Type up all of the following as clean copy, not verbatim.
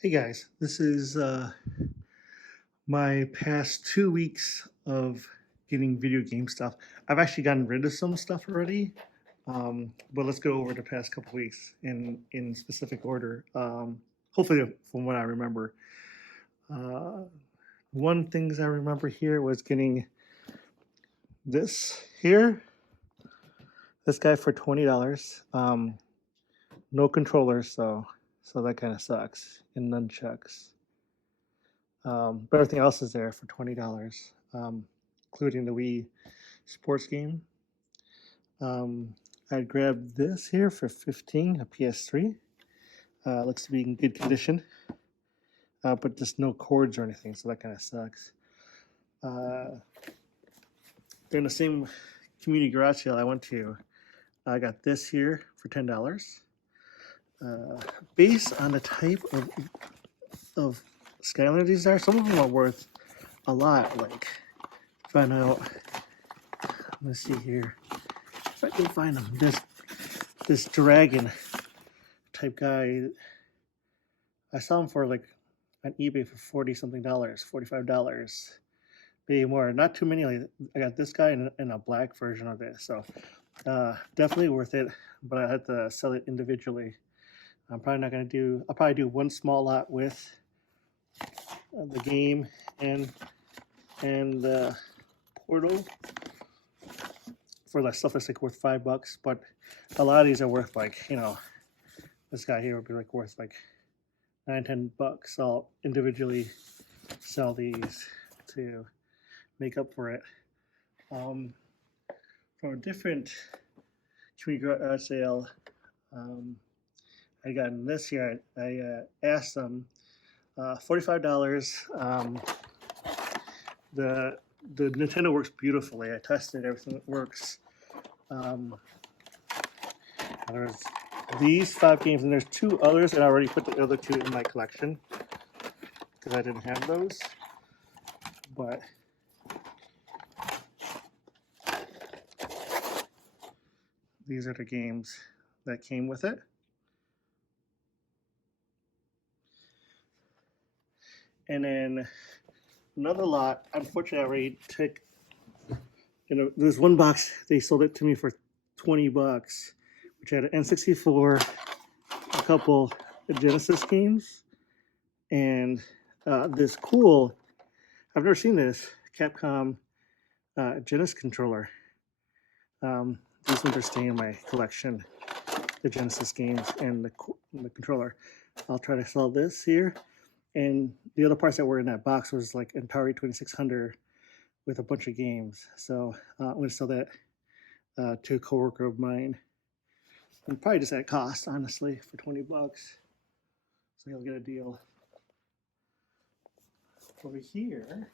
Hey guys, this is my past 2 weeks of getting video game stuff. I've actually gotten rid of some stuff already, but let's go over the past couple weeks in specific order. Hopefully, from what I remember. Uh, One things I remember here was getting this here, this guy for $20. No controllers, so that kind of sucks. And nunchucks. But everything else is there for $20, including the Wii sports game. I grabbed this here for 15, a PS3. Looks to be in good condition, but just no cords or anything, so that kind of sucks. During the same community garage sale I went to, I got this here for $10. Based on the type of Skylanders these are, some of them are worth a lot. Like, find out. Let's see here. If I can find them. This dragon type guy. I saw him for like on eBay for 40 something dollars, $45, maybe more. Not too many. Like, I got this guy in a black version of this, so definitely worth it. But I had to sell it individually. I'm probably not gonna do. I'll probably do one small lot with the game and the portal for that stuff that's like worth $5. But a lot of these are worth like, this guy here would be like worth like $9-10. I'll individually sell these to make up for it. From a different community garage sale, I got in this year. I asked them $45. The Nintendo works beautifully. I tested everything that works. There's these 5 games, and there's 2 others, and I already put the other 2 in my collection because I didn't have those. But these are the games that came with it. And then another lot, unfortunately, I already took, there's one box, they sold it to me for $20, which had an N64, a couple Genesis games, and this cool, I've never seen this, Capcom Genesis controller. These ones are staying in my collection, the Genesis games and the controller. I'll try to sell this here. And the other parts that were in that box was like Atari 2600 with a bunch of games. So I'm going to sell that to a coworker of mine. And probably just at cost, honestly, for $20. So he'll get a deal. Over here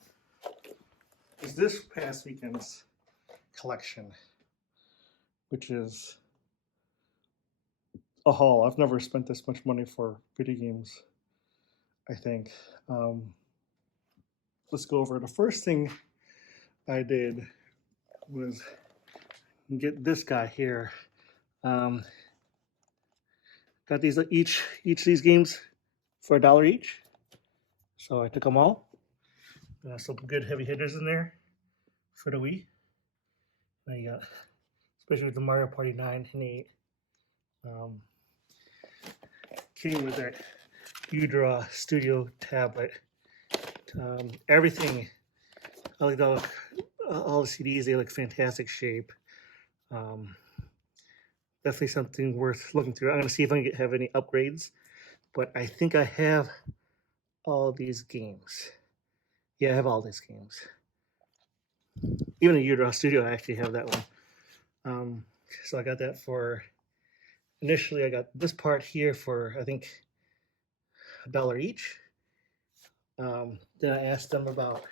is this past weekend's collection, which is a haul. I've never spent this much money for video games, I think. Let's go over. The first thing I did was get this guy here. Got these each of these games for $1 each. So I took them all. Some good heavy hitters in there for the Wii. Now you got, especially with the Mario Party 9 and 8. Came with that Udra Studio tablet. Everything, I like all the CDs, they look fantastic shape. Definitely something worth looking through. I'm going to see if I can have any upgrades, but I think I have all these games. Yeah, I have all these games. Even the Udra Studio, I actually have that one. So I got that for, initially I got this part here for, I think, $1 each. Then I asked them about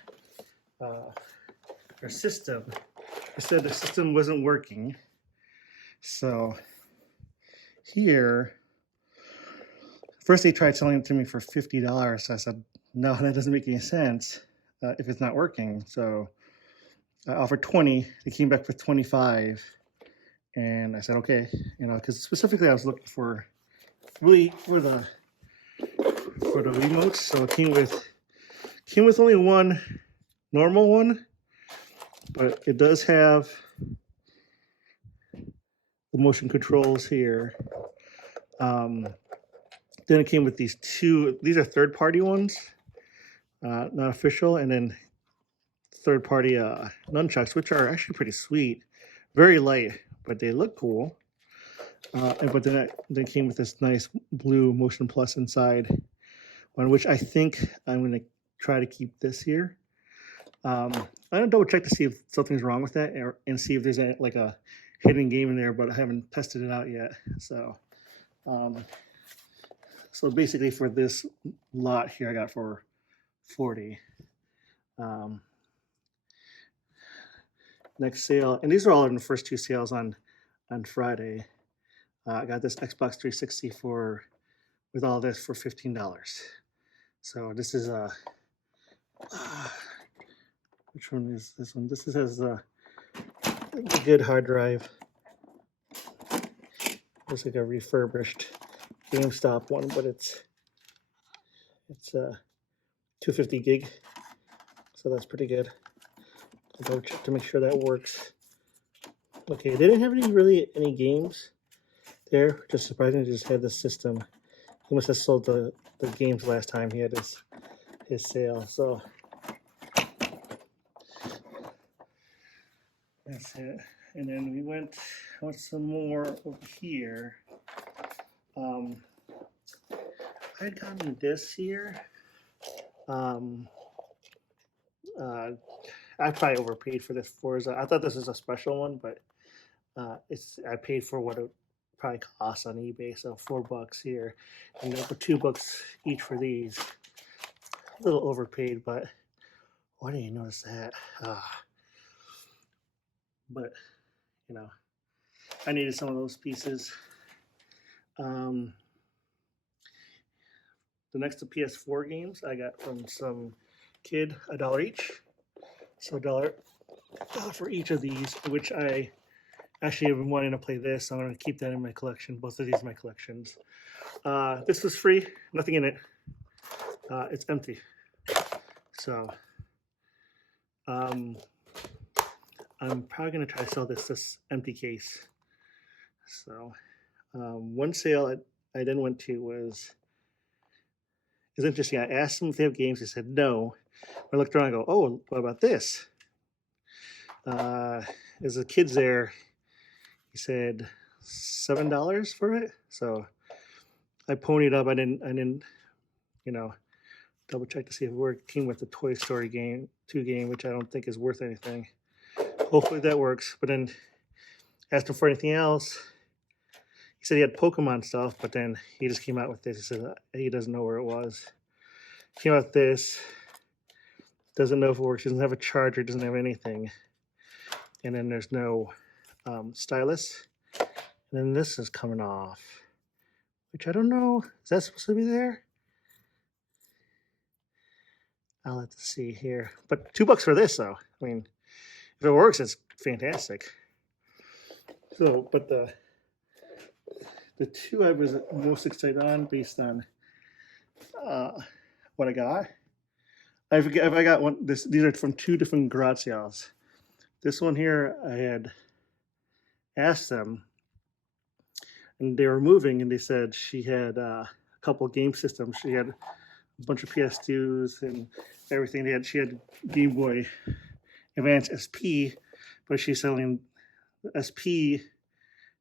their system. They said the system wasn't working. So here, first they tried selling it to me for $50. So I said, no, that doesn't make any sense if it's not working. So I offered 20. They came back with 25. And I said, okay, because specifically I was looking for, really for for the remotes. So it came with only one normal one, but it does have the motion controls here. Then it came with these two. These are third-party ones, not official, and then third-party nunchucks, which are actually pretty sweet, very light, but they look cool. But then it came with this nice blue Motion Plus inside, on which I think I'm going to try to keep this here. I'm going to double check to see if something's wrong with that, and see if there's like a hidden game in there, but I haven't tested it out yet. So, so basically for this lot here, I got for $40. Next sale, and these are all in the first two sales on Friday. I got this Xbox 360 with all this for $15. So this is which one is this one? This has a good hard drive. Looks like a refurbished GameStop one, but it's 250 gig, so that's pretty good. I'll go check to make sure that works. Okay, they didn't have any games there, which is surprising. They just had the system. He must have sold the games last time he had his sale. So that's it. And then we went some more over here. I had gotten this here. I probably overpaid for this Forza. I thought this was a special one, but I paid for what it probably costs on eBay, so $4 here, and then for $2 each for these. A little overpaid, but why didn't you notice that? But you know, I needed some of those pieces. The next to PS4 games I got from some kid, $1 each. So $1 for each of these, which I actually have been wanting to play this. So I'm going to keep that in my collection. Both of these are my collections. This was free, nothing in it. It's empty. So I'm probably going to try to sell this empty case. So one sale I then went to was interesting. I asked them if they have games. They said no. I looked around and go, oh, what about this? There's a kid's there. He said $7 for it. So I ponied up. I didn't, double check to see if it came with the Toy Story 2 game, which I don't think is worth anything. Hopefully that works. But then asked him for anything else. He said he had Pokemon stuff, but then he just came out with this. He said he doesn't know where it was. Came out with this. Doesn't know if it works. Doesn't have a charger. Doesn't have anything. And then there's no stylus. And then this is coming off, which I don't know. Is that supposed to be there? I'll have to see here. But $2 for this, though. I mean, if it works, it's fantastic. So, but the two I was most excited on, based on what I got. I forget if I got one. These are from two different garage sales. This one here, I had asked them, and they were moving, and they said she had a couple game systems. She had a bunch of PS2s and everything. She had Game Boy Advance SP, but she's selling SP,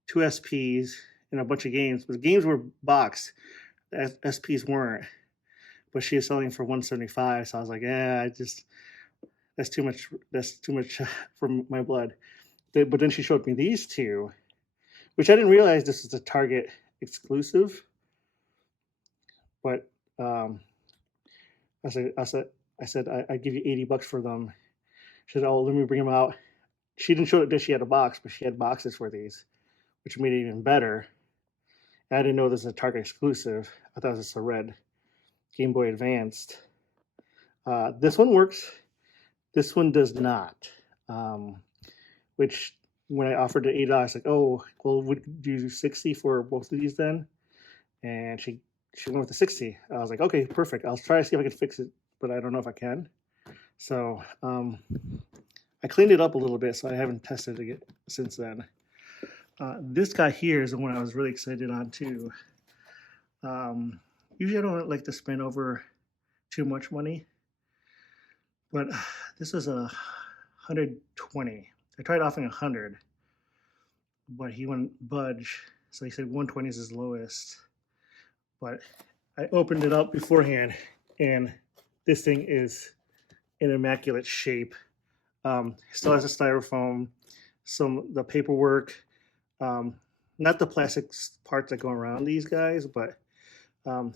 2 SPs, and a bunch of games. But the games were boxed. The SPs weren't. But she is selling for $175. So I was like, that's too much. That's too much for my blood. But then she showed me these two, which I didn't realize this is a Target exclusive. But I said I give you $80 for them. She said, oh, let me bring them out. She didn't show that she had a box, but she had boxes for these, which made it even better. And I didn't know this was a Target exclusive. I thought it was just a red Game Boy Advanced. This one works. This one does not. Which when I offered it $8, like, oh, well, would you do 60 for both of these then? And she she went with the 60. I was like, okay, perfect. I'll try to see if I can fix it, but I don't know if I can. So I cleaned it up a little bit, so I haven't tested it since then. This guy here is the one I was really excited on too. Usually I don't like to spend over too much money, but this is 120. I tried offering 100, but he wouldn't budge. So he said 120 is his lowest. But I opened it up beforehand, and this thing is in immaculate shape. Still has a styrofoam, the paperwork, not the plastic parts that go around these guys, but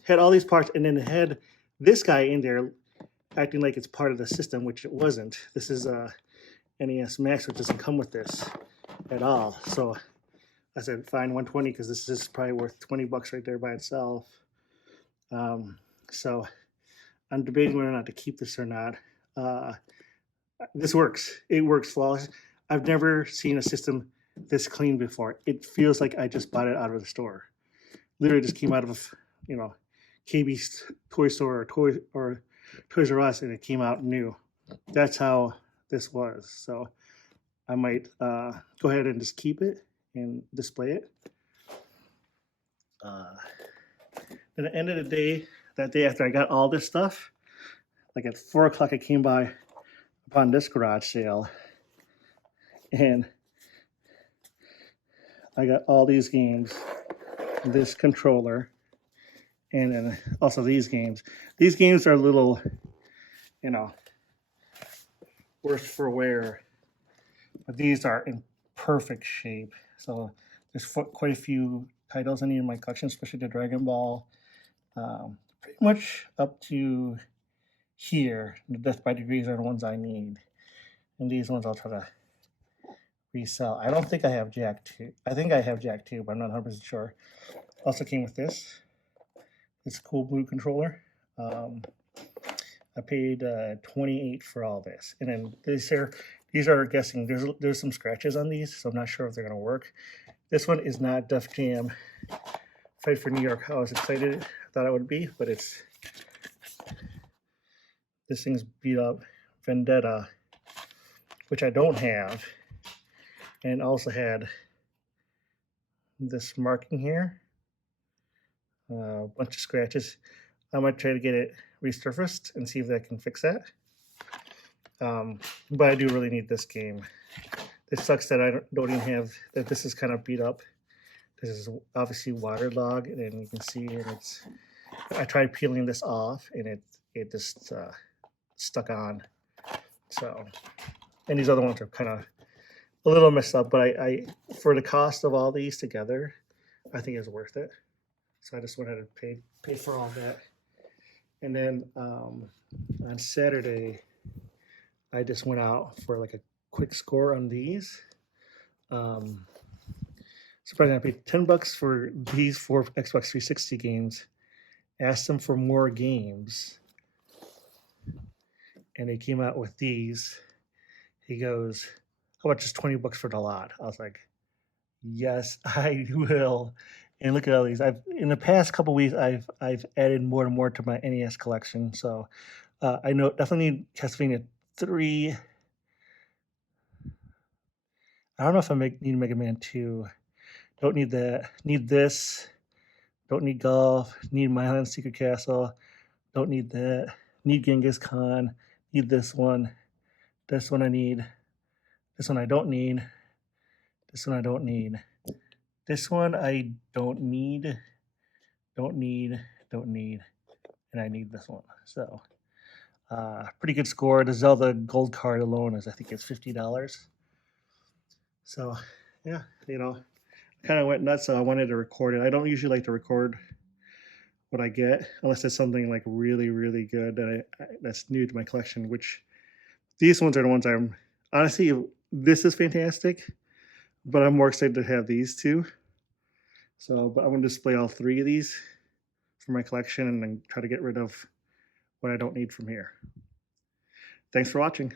had all these parts, and then it had this guy in there acting like it's part of the system, which it wasn't. This is a NES Max, which doesn't come with this at all. So I said, fine, 120, because this is probably worth 20 bucks right there by itself. So I'm debating whether or not to keep this or not. This works. It works flawless. I've never seen a system this clean before. It feels like I just bought it out of the store. Literally just came out of, KB's toy store or Toys R Us, and it came out new. That's how this was. So I might go ahead and just keep it and display it. At the end of the day, that day after I got all this stuff, like at 4 o'clock, I came by upon this garage sale, and I got all these games, this controller, and then also these games. These games are a little, worse for wear, but these are in perfect shape. So there's quite a few titles I need in my collection, especially the Dragon Ball. Pretty much up to here, the Death by Degrees are the ones I need. And these ones I'll try to resell. I don't think I have Jack 2. I think I have Jack 2, but I'm not 100% sure. Also came with this cool blue controller. I paid $28 for all this. And then these are guessing, there's some scratches on these, so I'm not sure if they're gonna work. This one is not Def Jam Fight for New York. I was excited, I thought it would be, but this thing's beat up. Vendetta, which I don't have, and also had this marking here, a bunch of scratches. I might try to get it resurfaced and see if that can fix that. But I do really need this game. This sucks that I don't even have, that this is kind of beat up. This is obviously waterlogged, and you can see, and I tried peeling this off, and it just stuck on. So, and these other ones are kind of a little messed up, but I for the cost of all these together, I think it's worth it. So I just went ahead and paid for all that. And then on Saturday, I just went out for like a quick score on these. Surprisingly, I paid $10 for these 4 Xbox 360 games. Asked them for more games, and they came out with these. He goes, "How about just $20 for the lot?" I was like, "Yes, I will." And look at all these. In the past couple weeks, I've added more and more to my NES collection. So I know definitely need Castlevania 3. I don't know if I need Mega Man 2. Don't need that. Need this. Don't need golf. Need My Island Secret Castle. Don't need that. Need Genghis Khan. Need this one. This one I need. This one I don't need. This one I don't need. This one I don't need. Don't need. Don't need. And I need this one. So pretty good score. The Zelda gold card alone is, I think it's $50. So yeah, kind of went nuts. So I wanted to record it. I don't usually like to record what I get unless it's something like really, really good that's new to my collection, which these ones are the ones I'm honestly, this is fantastic, but I'm more excited to have these two. So, but I'm going to display all 3 of these for my collection and then try to get rid of what I don't need from here. Thanks for watching.